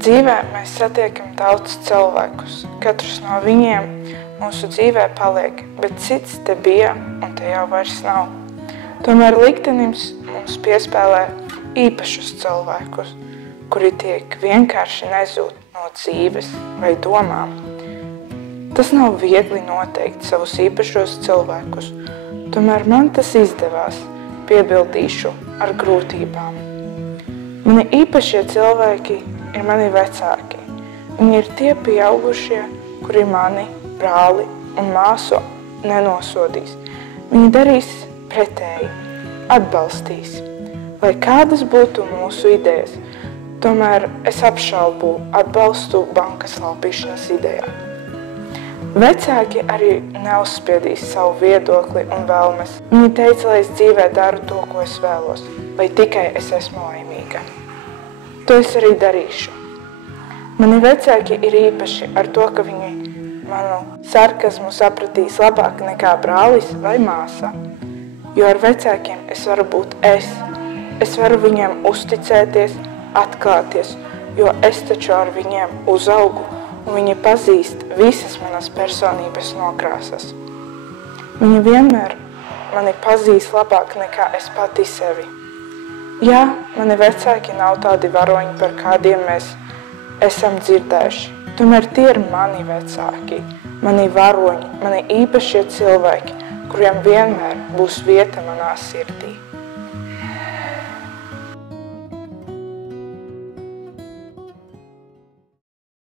Dzīvē mēs satiekam daudz cilvēkus. Katrs no viņiem mūsu dzīvē paliek, bet cits te bija un te jau vairs nav. Tomēr liktenims mums piespēlē īpašus cilvēkus, kuri tiek vienkārši nezūd no dzīves vai domām. Tas nav viegli noteikt savus īpašos cilvēkus, tomēr man tas izdevās, piebildīšu, ar grūtībām. Mani īpašie cilvēki ir mani vecāki. Viņi ir tie pieaugušie, kuri mani, brāli un māsu nenosodīs. Viņi darīs pretēji, atbalstīs. Lai kādas būtu mūsu idejas, tomēr es apšaubu atbalstu bankas laupīšanas idejā. Vecāki arī neuzspiedīs savu viedokli un vēlmes. Viņi teica, lai es dzīvē daru to, ko es vēlos, lai tikai es esmu laimīga. To es arī darīšu. Mani vecāki ir īpaši ar to, ka viņi manu sarkazmu sapratīs labāk nekā brālis vai māsa. Jo ar vecākiem es varu būt es. Es varu viņiem uzticēties, atklāties, jo es taču ar viņiem uzaugu un viņi pazīst visas manas personības nokrāsas. Viņi vienmēr mani pazīst labāk nekā es pati sevi. Jā, mani vecāki nav tādi varoņi, par kādiem mēs esam dzirdējuši. Tomēr tie ir mani vecāki, mani varoņi, mani īpašie cilvēki, kuriem vienmēr būs vieta manā sirdī.